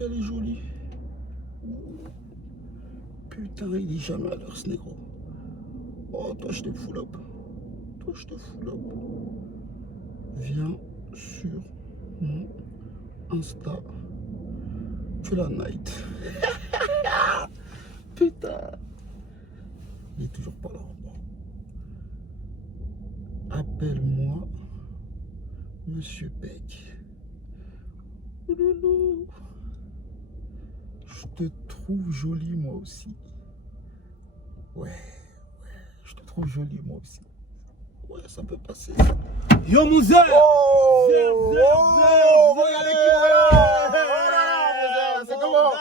qu'elle est jolie. Putain, il est jamais à l'heure, ce négro. Oh, toi, je te fous là. Toi, je te fous là. Viens sur mon Insta. Que la night. Putain. Il est toujours pas là. Appelle-moi Monsieur Beck. Loulou. Je te trouve jolie moi aussi. Ouais, je te trouve jolie moi aussi. Ouais, ça peut passer. Yo Mouzer. Regardez qui voilà. C'est comment?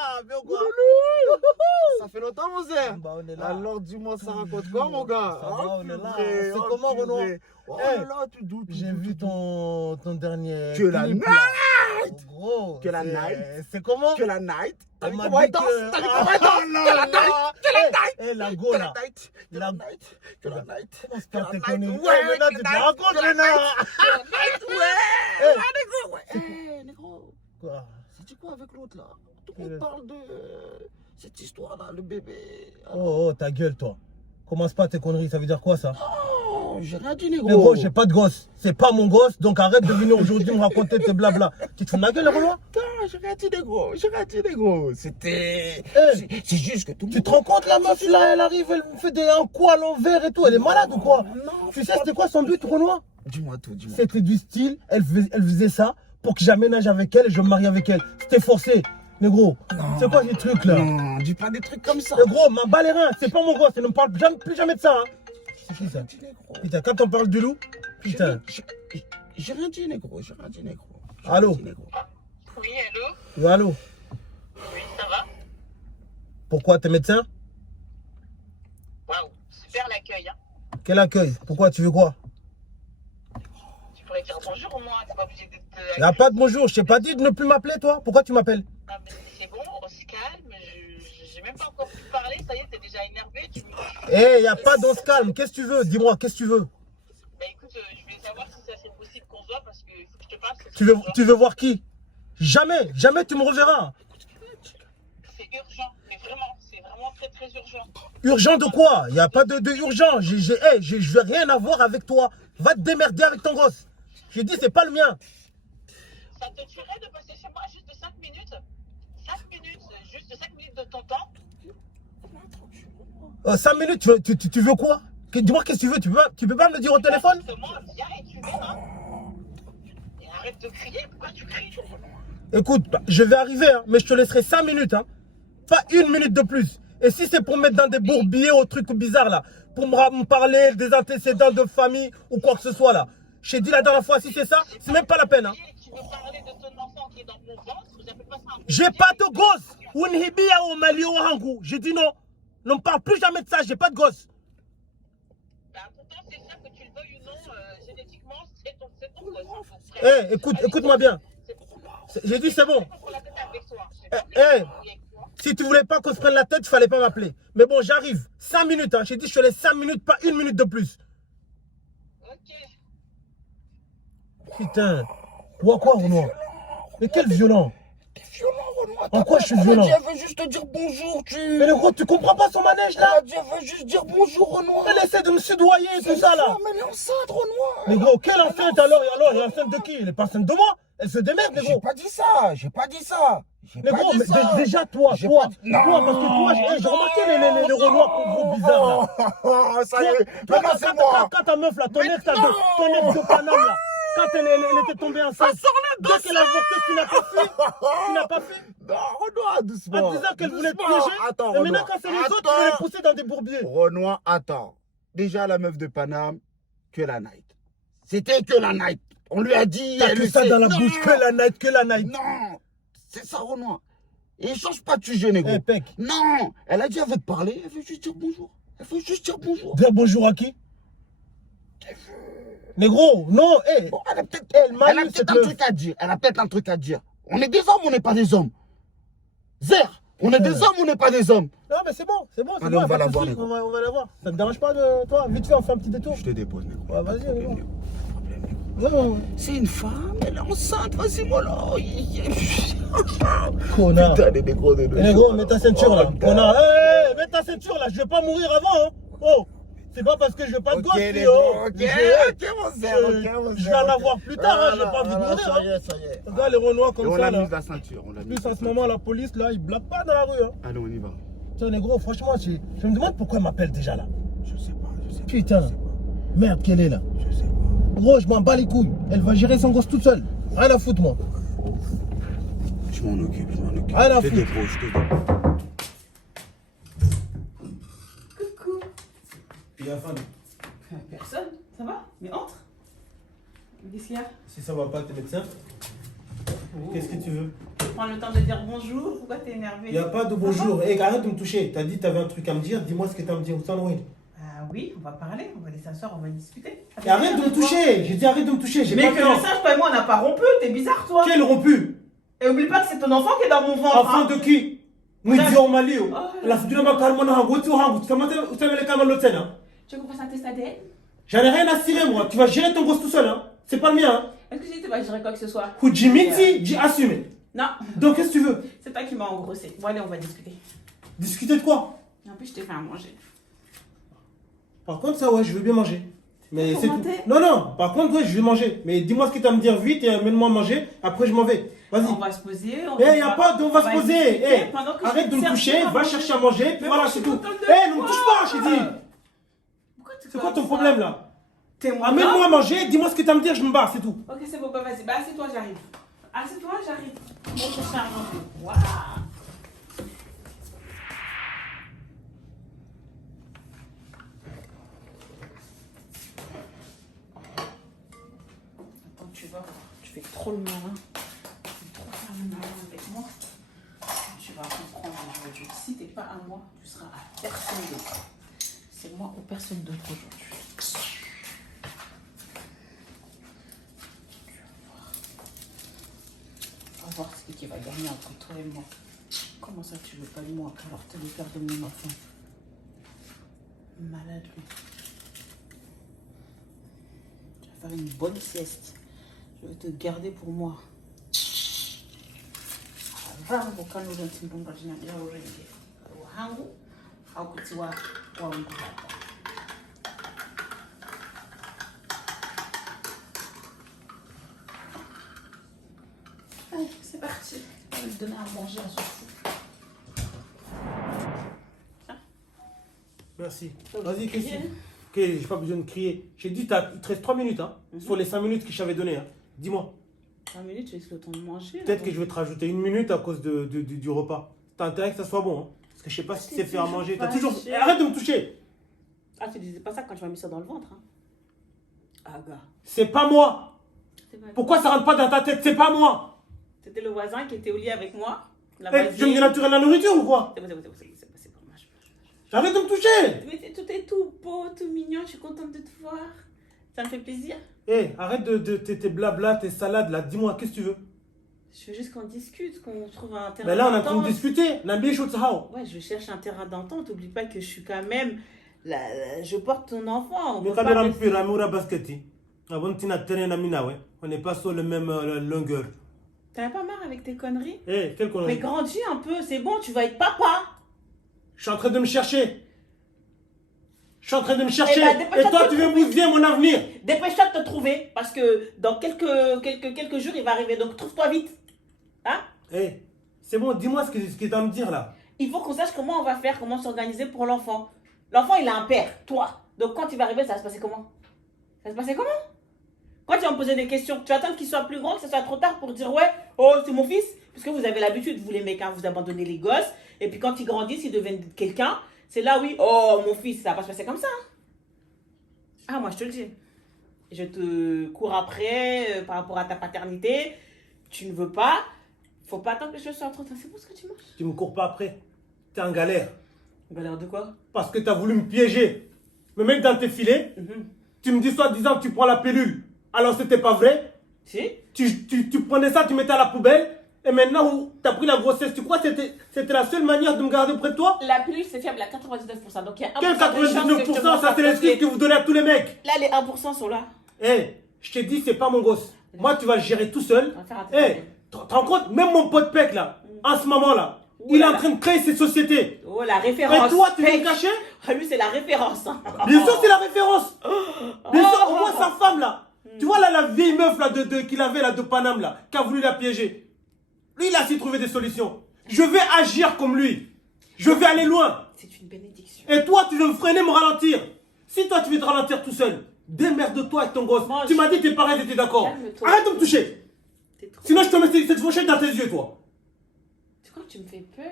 Ça fait longtemps, mon Zé. Bah, on est là. Alors, dis-moi, ça raconte quoi, mon gars? Ça va, on est là. C'est comment, Renaud? Oh là, tu doutes. J'ai vu ton dernier. Que la clip, night. là. Gros. Que la c'est- night. C'est comment? Que la night. T'as On vu m'a comment dit elle danse? que- T'as vu comment elle danse? Que la night. Que la night. Eh, la go Que là. la night. Que la night. Que la night. Commence Que pas la tes night. conneries. Ouais, Eh, maintenant, que tu la te night. racontes, Que la Léna. night. Que la night, ouais. Eh. Ah, négro, ouais. Eh, négro. Quoi? C'est quoi avec l'autre là? Tout le Quel- monde parle de cette histoire là, le bébé. Oh, ta gueule, toi. Commence pas tes conneries, ça veut dire quoi ça? Oh, j'ai rien dit, négro. Mais gros, j'ai pas de gosse. C'est pas mon gosse, donc arrête de venir aujourd'hui me raconter tes blabla. Tu te fous de ma gueule, Renaud? Putain, j'ai rien dit, négro. J'ai rien dit, négro. C'était. Eh. C'est juste que tout le Tu monde. te rends compte, la meuf, là, elle arrive, elle me fait un coup à l'envers et tout. Elle est malade ou quoi? Non, Tu sais, c'était quoi son but, Renoir? Dis-moi tout, dis-moi. C'était du style, elle faisait ça pour que j'aménage avec elle et je me marie avec elle. C'était forcé. Mais gros, c'est quoi ces trucs là? Non, dis pas des trucs comme ça. Mais gros, ma balle est rein, c'est pas mon gosse, elle ne me parle plus jamais de ça. Hein. C'est qui ça? J'ai rien dit, négro. Putain, quand on parle du loup, putain. J'ai rien dit, négro. J'ai rien dit, négro. J'ai Allô? rien dit, négro. Oui, allô? Oui, allô? Oui, ça va? Pourquoi t'es médecin? Waouh, super l'accueil, hein. Quel accueil? Pourquoi tu veux quoi? Tu pourrais dire bonjour au moins, t'es pas obligé d'être. Y'a pas de bonjour, je t'ai pas dit de ne plus m'appeler toi. Pourquoi tu m'appelles? Ah, mais c'est bon, on se calme, j'ai même pas encore pu parler, ça y est, t'es déjà énervé, tu me. Eh, y a pas d'on se calme, qu'est-ce que tu veux? Dis-moi, qu'est-ce que tu veux? Bah écoute, je vais savoir si ça c'est possible qu'on se voit parce qu'il faut que je te parle. Tu veux voir qui? Jamais, jamais tu me reverras. C'est urgent, mais vraiment, c'est vraiment très très urgent. Urgent de quoi? Il n'y a pas de urgent. Je veux rien avoir avec toi. Va te démerder avec ton gosse. J'ai dit, c'est pas le mien. Ça te tuerait de passer chez moi juste 5 minutes? 5 minutes, juste 5 minutes de ton temps? 5 minutes, tu veux quoi? Dis-moi qu'est-ce que tu veux. Tu peux pas me le dire au téléphone? Moi, viens et tu verras. Et arrête de crier, pourquoi tu cries? Écoute, je vais arriver, hein, mais je te laisserai 5 minutes. Hein. Pas 1 minute de plus. Et si c'est pour me mettre dans des bourbiers ou trucs bizarres là, pour me parler des antécédents de famille ou quoi que ce soit là, je t'ai dit la dernière fois, si c'est ça, c'est même pas la peine. Hein. Tu veux parler de ton enfant qui est dans mon ventre? J'appelle pas ça un J'ai pas de gosse. J'ai dit non. Ne me parle plus jamais de ça, j'ai pas de gosse. Bah, pourtant, c'est ça, que tu le veuilles ou non, génétiquement, c'est ton gosse. Eh, écoute-moi bien. J'ai dit c'est bon. Si tu voulais pas qu'on se prenne la tête, il fallait pas m'appeler. Mais bon, j'arrive. 5 minutes, hein. J'ai dit je te laisse 5 minutes, pas 1 minute de plus. Ok. Putain. Quoi, Renoir? Mais quel violent. T'es violent, Renoir. En quoi je suis violent? Elle veut juste te dire bonjour, Mais le gros, tu comprends pas son manège là? Elle veut juste dire bonjour, Renoir. Elle essaie de me soudoyer et tout ça là. Mais elle est enceinte, Renoir. Mais gros, quelle enceinte alors? Elle est enceinte de qui? Elle est pas enceinte de moi? Elle se démerde, mais J'ai gros. pas dit ça, j'ai pas dit ça. Mais gros, mais déjà toi, J'ai toi, pas dit- Non. parce que toi, j'ai remarqué les Renoirs qu'on gros bizarres là. Ça y est, Toi, maintenant c'est moi. quand ta meuf là, ton ex non. de Paname là, quand elle était tombée enceinte, dès qu'elle a avorté, tu n'as pas fait? Tu n'as pas fait? Non, Renoir, doucement. En disant qu'elle voulait te Doucement. piéger? Attends, Et maintenant Renoir. quand c'est les autres, tu veux les pousser dans des bourbiers. Renoir, attends. Déjà, la meuf de Paname, que la night. C'était que la night. On lui a dit. T'as elle que le ça sait. dans la Non. bouche, que la night, que la night. Non, c'est ça, Renoir. Et change pas de sujet, négro. Eh, Pec. Non, elle a dit, elle veut te parler, elle veut juste dire bonjour. Elle veut juste dire bonjour. Dire bonjour à qui? Mais gros, non, eh. Bon, elle a peut-être Elle m'a eu, un cette meuf. truc à dire. Elle a peut-être un truc à dire. On est des hommes, on n'est pas des hommes. Zer, on est des hommes, on n'est pas des hommes. Non, mais c'est bon, c'est bon. Allez, on va pas de la voir, soucis, négro. on va la voir. Ça te dérange pas de toi? Vite fait, on fait un petit détour. Je te dépose, négro. Ouais, vas-y, Pas de négro. problème, négro. Ouais, ouais, ouais. C'est une femme, elle est enceinte, vas-y, voilà. Connard. Putain, les négros de nos Eh gros, jours, mets ta alors. ceinture là. Oh, Connard. Hé, mets ta ceinture là, je vais pas mourir avant, hein. Oh, c'est pas parce que je veux pas de Ok, gosse, les puis, gros, oh. ok, Je- ok, mon frère, ok, mon je vais frère, en ok. avoir plus tard, hein, j'ai pas envie de Voilà, mourir, ça hein. y est, ça y est. Regarde les Renois Et comme on ça a là. mis la ceinture, on a En mis plus, la en ce ceinture. moment, la police là, ils blaguent pas dans la rue, hein. Allez, on y va. Tiens, les gros, franchement, je me demande pourquoi ils m'appellent déjà là. Je sais pas, je sais pas. Putain, merde, qu'elle est là. Je sais pas. Gros, je m'en bats les couilles. Elle va gérer son gosse toute seule. Rien à foutre, moi. Je m'en occupe, je m'en occupe. Rien à Je te foutre. débrouille, je te débrouille. Coucou. Il y a faim. Personne, ça va? Mais entre. Qu'est-ce qu'il y a? Si ça va pas, t'es médecin. Qu'est-ce que tu veux? Prends le temps de dire bonjour, pourquoi t'es énervé? Il n'y a pas de bonjour. Eh, arrête de me toucher. T'as dit que t'avais un truc à me dire. Dis-moi ce que t'as à me dire. Où ça, Noël? Ah oui, on va parler, on va aller s'asseoir, on va discuter. Et arrête de me toucher. J'ai dit arrête de me toucher. J'ai Mais pas que le temps. je sache, toi et moi on n'a pas rompu, t'es bizarre toi. Quel rompu? Et oublie pas que c'est ton enfant qui est dans mon ventre. Enfant hein. de qui? Mwizi au Mali. Oh, La fidèle m'a calmé dans un gros tour. Tu t'as mis les caméras de l'hôtel, hein? Tu veux qu'on fasse un test ADN? J'en ai rien à cirer, moi. Tu vas gérer ton gosse tout seul, hein? C'est pas le mien, hein? Est-ce que j'ai dit tu vas gérer quoi que ce soit? Kujimiti, j'ai assumé. Non, Donc, qu'est-ce que tu veux? c'est toi qui m'as engrossé. Bon allez, on va discuter. Discuter de quoi? En plus, je t'ai fait à manger. Par contre, ça, ouais, je veux bien manger. Mais Pour c'est tout. manger? Non, non, par contre, ouais, je vais manger. Mais dis-moi ce que tu as à me dire vite et amène-moi à manger. Après, je m'en vais. Vas-y. On va se poser. Eh, y a pas de on va se poser. discuter Eh, pendant que je arrête vais de te me toucher, servir à va manger. chercher à manger, puis Mais voilà, moi, c'est je tout. suis contente de Eh, ne me toi. touche pas, j'ai dit. Pourquoi tu C'est quoi comme ton ça? problème là? T'es mon Amène-moi à homme. manger, dis-moi ce que tu as à me dire, je me barre, c'est tout. Ok, c'est bon, bah vas-y, bah assieds-toi, j'arrive. Assieds-toi, j'arrive. On va chercher à manger. Voilà. Attends, tu vas voir, tu fais trop le malin. Tu fais trop faire le malin avec moi. Tu vas comprendre aujourd'hui. Si t'es pas à moi, tu seras à personne d'autre. C'est moi ou personne d'autre aujourd'hui. On va voir ce qui va gagner entre toi et moi. Comment ça, tu veux pas de moi alors t'es le père de mon enfant? Malade, lui. Tu vas faire une bonne sieste. Je vais te garder pour moi. Vangu kanuza ntimbunga zvinadira urenge hangu akuti wangu hapa. Allez, c'est parti. On va lui donner à manger à ce fou. Merci. Donc, Vas-y, crier. qu'est-ce que j'ai pas besoin de crier. J'ai dit, il te reste 3 minutes, hein, sur les 5 minutes que je t'avais donné. Hein. Dis-moi. 5 minutes, tu laisses le temps de manger. Peut-être que je vais te rajouter 1 minute à cause du repas. T'as intérêt que ça soit bon, hein. Parce que je sais pas si tu sais faire à manger. T'as toujours. fâché. Eh, arrête de me toucher. Ah, tu disais pas ça quand tu m'as mis ça dans le ventre, hein? Ah, gars. C'est pas moi. C'est pas- Pourquoi ça rentre pas dans ta tête? C'est pas moi. C'était le voisin qui était au lit avec moi. La Eh, je me dénature la nourriture ou quoi? C'est bon, c'est bon, marche. Arrête de me toucher. Mais tout est tout beau, tout mignon, je suis contente de te voir. Ça me fait plaisir. Eh, arrête de tes blabla, tes salades là. Dis-moi, qu'est-ce que tu veux? Je veux juste qu'on discute, qu'on trouve un terrain Mais là, on est en train de d'entente. discuter. Nambi Shotshao. Ouais, je cherche un terrain d'entente. N'oublie pas que je suis quand même. Je porte ton enfant. On Mais peut quand pas on rester- a un mur à basket, on n'est pas sur la même longueur. T'en as pas marre avec tes conneries? Eh, quelle Mais connerie. grandis un peu, c'est bon, tu vas être papa. Je suis en train de me chercher. Je suis en train de me chercher. Eh ben, dépêche-toi Et toi, de tu te veux bousiller mon avenir. Dépêche-toi de te trouver, parce que dans quelques jours, il va arriver. Donc trouve-toi vite. Hein? Eh, c'est bon, dis-moi ce que tu as à me dire là. Il faut qu'on sache comment on va faire, comment s'organiser pour l'enfant. L'enfant, il a un père, toi. Donc quand il va arriver, ça va se passer comment? Ça va se passer comment? Quand tu vas me poser des questions, tu attends qu'il soit plus grand, que ce soit trop tard pour dire ouais, oh c'est mon fils. Parce que vous avez l'habitude, vous les mecs, hein, vous abandonnez les gosses. Et puis quand ils grandissent, ils deviennent quelqu'un. C'est là, oui, oh mon fils, ça va pas se passer comme ça. hein. Ah, moi je te le dis. Je te cours après par rapport à ta paternité. Tu ne veux pas. Faut pas attendre que je sois trop tard. C'est bon ce que tu manges? Tu me cours pas après. T'es en galère. Galère de quoi? Parce que t'as voulu me piéger. Me mettre dans tes filets. Tu me dis soi-disant que tu prends la pilule. Alors c'était pas vrai. Si? Tu prenais ça, tu mettais à la poubelle. Et maintenant où tu as pris la grossesse, tu crois que c'était la seule manière de me garder près de toi? La pilule, c'est fiable à 99%. Donc il y a 1% Quel de chance que je te 99%? Ça, c'est l'excuse que vous donnez à tous les mecs. Là, les 1% sont là. Eh, Je t'ai dit, c'est pas mon gosse. Moi, tu vas le gérer tout seul. On va faire Eh, attention. tu te rends compte, même mon pote Pec, là, en ce moment-là, Ouh il est là en là. train de créer ses sociétés. Oh, la référence. Et toi, tu veux Fake. me cacher? Ah, lui, c'est la référence. Hein. Bien sûr, c'est la référence. Bien sûr, au moins Oh. sa femme, là. Tu vois, là, la vieille meuf, là, qu'il avait, là, de Paname, là, qui a voulu la piéger. Lui, il a su trouver des solutions. Je vais agir comme lui. Je vais aller loin. C'est une bénédiction. Et toi, tu veux me freiner, me ralentir. Si toi, tu veux te ralentir tout seul, démerde-toi avec ton gosse. Moi, Tu je- m'as dit tes parents étaient d'accord. Calme-toi. Arrête de me toucher. T'es trop... Sinon, je te mets cette fourchette dans tes yeux, toi. Tu crois que tu me fais peur?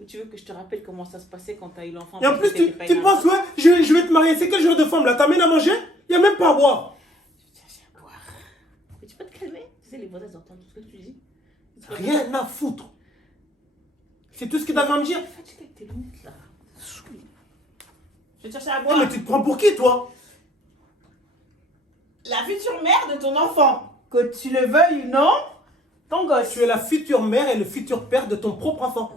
Ou tu veux que je te rappelle comment ça se passait quand t'as eu l'enfant? Et en plus, tu penses, ouais, je vais te marier. C'est quel genre de femme, là? T'amènes à manger? Il n'y a même pas à boire. Je vais te chercher à boire. Mais tu peux te calmer? Tu sais, les voisins entendent tout ce que tu dis. Rien à foutre. C'est tout ce que t'avais à me dire. Fatigué avec tes lunettes, là. Je vais te chercher à Ouais, boire. mais tu te prends pour qui, toi? La future mère de ton enfant. Que tu le veuilles ou non, ton gosse. Tu es la future mère et le futur père de ton propre enfant.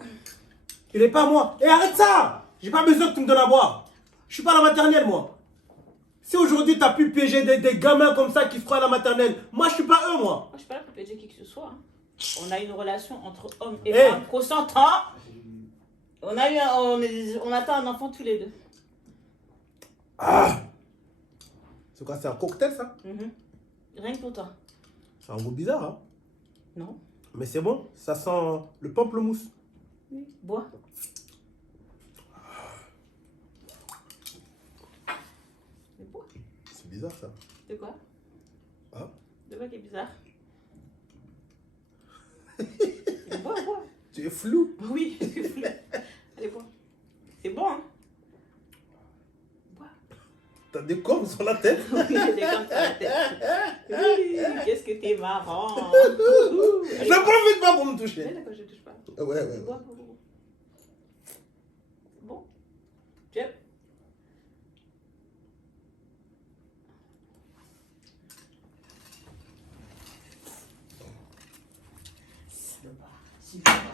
Il n'est pas à moi. Et arrête ça! J'ai pas besoin que tu me donnes à boire. Je suis pas à la maternelle, moi. Si aujourd'hui tu as pu piéger des gamins comme ça qui se croient à la maternelle, moi je suis pas eux, moi. Moi, je suis pas là pour piéger qui que ce soit. Hein. On a une relation entre homme et Eh. femme consentant. On attend un enfant tous les deux. Ah! C'est quoi, c'est un cocktail, ça? Mhm. Rien que pour toi. C'est un goût bizarre, hein? Non? Mais c'est bon, ça sent le pamplemousse. Oui. Bois. Mais bois. C'est bizarre, ça. De quoi? Hein? De quoi qui est bizarre? Bois, bois. Tu es flou. Oui, c'est flou. Allez, bois. C'est bon, hein? Bois. T'as des cornes sur la tête. Oui, j'ai des cornes sur la tête. Oui, qu'est-ce que t'es marrant. Je ne profite pas pour me Ouais, toucher. d'accord, je touche pas. Ouais. Bois, bois, bois. Bon. Tiens. Super.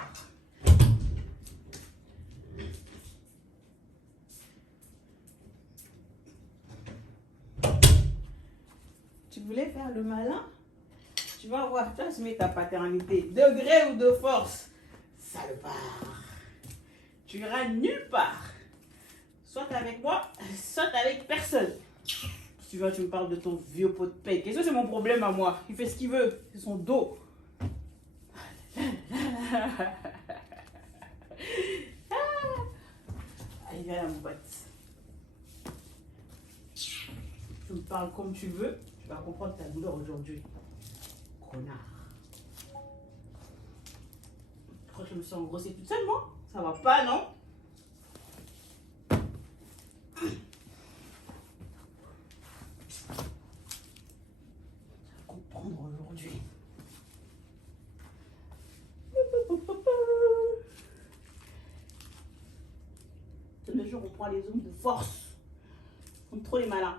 Tu voulais faire le malin? Tu vas voir, tu vas assumer ta paternité. De gré ou de force. Salopard. Tu iras nulle part. Soit avec moi, soit avec personne. Si tu veux, tu me parles de ton vieux pot de paix. Qu'est-ce que c'est mon problème à moi? Il fait ce qu'il veut. C'est son dos. Allez, viens là, mon pote. Tu me parles comme tu veux. Tu vas comprendre ta douleur aujourd'hui. Connard. Je crois que je me suis engrossée toute seule, moi. Ça va pas, non? Tu vas comprendre aujourd'hui. C'est le jour où on prend les hommes de force. On est trop les malins.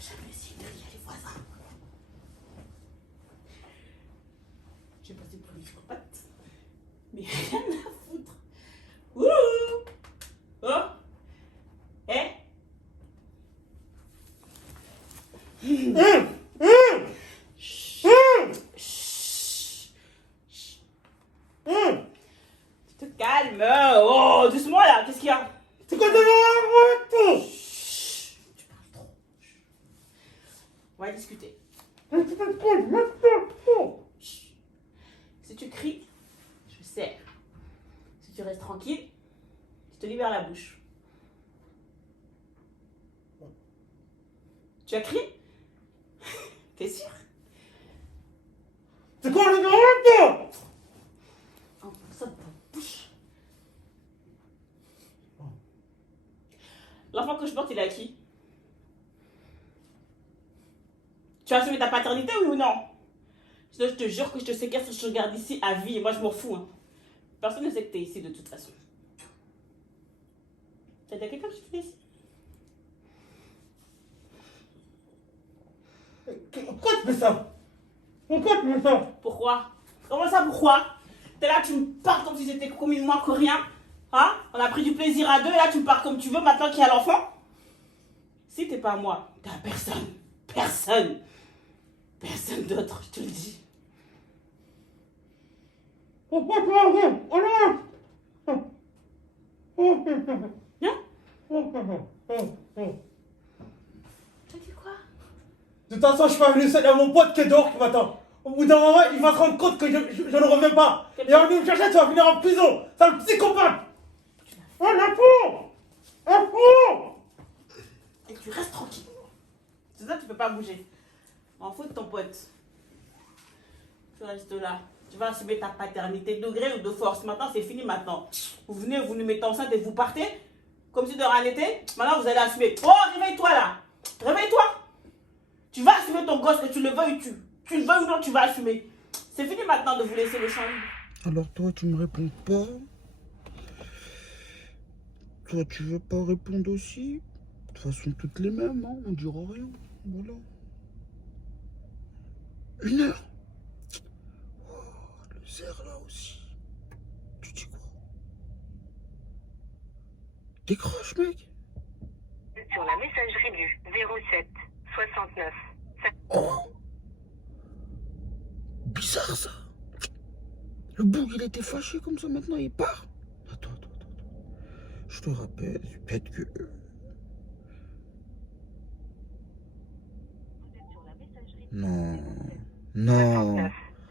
Jamais si il y a les voisins. J'ai passé pour une psychopathe. Mais rien à foutre. Ouh! Oh! Eh? Tu te calmes. Oh, doucement là, qu'est-ce qu'il y a? C'est quoi de Chut, tu parles trop. On va discuter. Chut. Si tu cries, je serre. Si tu restes tranquille, je te libère la bouche. Tu as crié? T'es sûr? C'est quoi le Oh, ça dans ta bouche. L'enfant que je porte, il est à qui? Tu as assumé ta paternité, oui ou non? Sinon, je te jure que je te séquestre, je te garde ici à vie. Et moi, je m'en fous. Hein. Personne ne sait que t'es ici de toute façon. T'as dit à quelqu'un que tu étais ici? Pourquoi tu fais ça? Pourquoi tu fais ça? Pourquoi? Comment ça, pourquoi? T'es là, tu me parles comme si j'étais comme une moi que rien. Hein? On a pris du plaisir à deux, et là tu me parles comme tu veux, maintenant qu'il y a l'enfant. Si t'es pas moi, t'as personne. Personne. Personne d'autre, je te le dis. Viens. T'as dit quoi? De toute façon, je suis pas venu seul, il y a mon pote qui est dehors qui m'attend. Au bout d'un moment, il va se rendre compte que je ne reviens pas. Et en venir me chercher, tu vas finir en prison. C'est un psychopathe. Oh la peau! La peau! Et tu restes tranquille. C'est ça, tu peux pas bouger. M'en fous de ton pote. Tu restes là. Tu vas assumer ta paternité de gré ou de force. Maintenant, c'est fini maintenant. Vous venez, vous nous mettez enceinte et vous partez. Comme si de rien n'était. Maintenant, vous allez assumer. Oh, réveille-toi là. Réveille-toi. Tu vas assumer ton gosse, que tu le veuilles ou tu le veuilles ou non, tu vas assumer. C'est fini maintenant de vous laisser le champ libre. Alors toi, tu me réponds pas. Toi, tu veux pas répondre aussi. De toute façon, toutes les mêmes, hein. On dira rien. Voilà. 1 heure. Oh, le zère là aussi. Tu dis quoi? Décroche, mec. Sur la messagerie du 07 69. Oh, bizarre ça. Le boug il était fâché comme ça, maintenant il part. Attends. Je te rappelle, peut-être que... Non.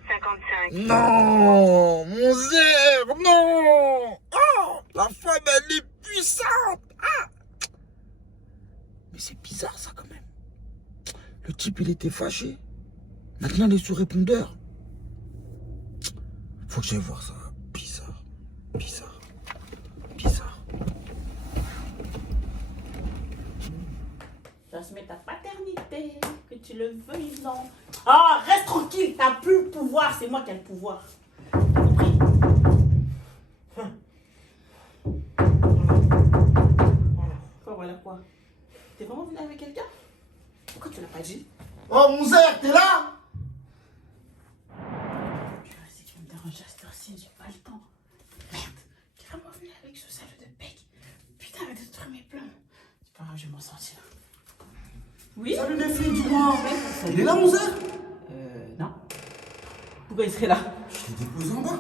55. Non, mon zère, non. Oh, la femme elle est puissante. Ah. Mais c'est bizarre ça quand même. Le type il était fâché. Maintenant il est sur répondeur. Faut que j'aille voir ça. Bizarre. Tu vas assumer ta paternité, que tu le veuilles ou non. Ah, reste tranquille, t'as plus le pouvoir, c'est moi qui ai le pouvoir. T'as compris? Quoi, voilà quoi? T'es vraiment venu avec quelqu'un? Pourquoi tu l'as pas dit? Oh mon zère, t'es là? Si tu vas me déranger à cette heure-ci, j'ai pas le temps. Merde, t'es vraiment venu avec ce salaud de bec. Putain, elle va détruire mes plans. C'est pas grave, je vais m'en sortir. Oui? Salut les filles, dis-moi. Il est là mon zère? Non. Pourquoi il serait là? Je l'ai déposé en bas.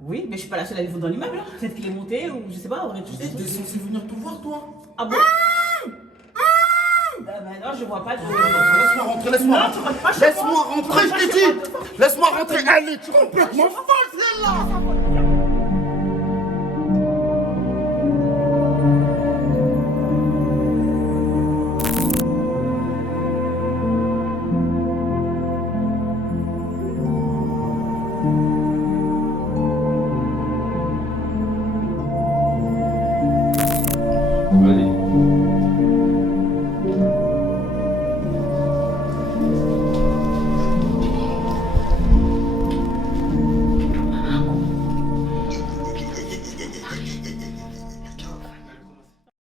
Oui, mais je suis pas la seule à vivre dans l'immeuble. Hein. Peut-être qu'il est monté ou je sais pas, au rez-de-chaussée. T'es censé venir te voir toi. Ah bon? Bah non, je vois pas. Laisse-moi rentrer, laisse-moi Non, rentrer. tu rentres pas chez moi. Laisse-moi rentrer, je t'ai dit. Laisse-moi rentrer. Elle est complètement folle celle-là.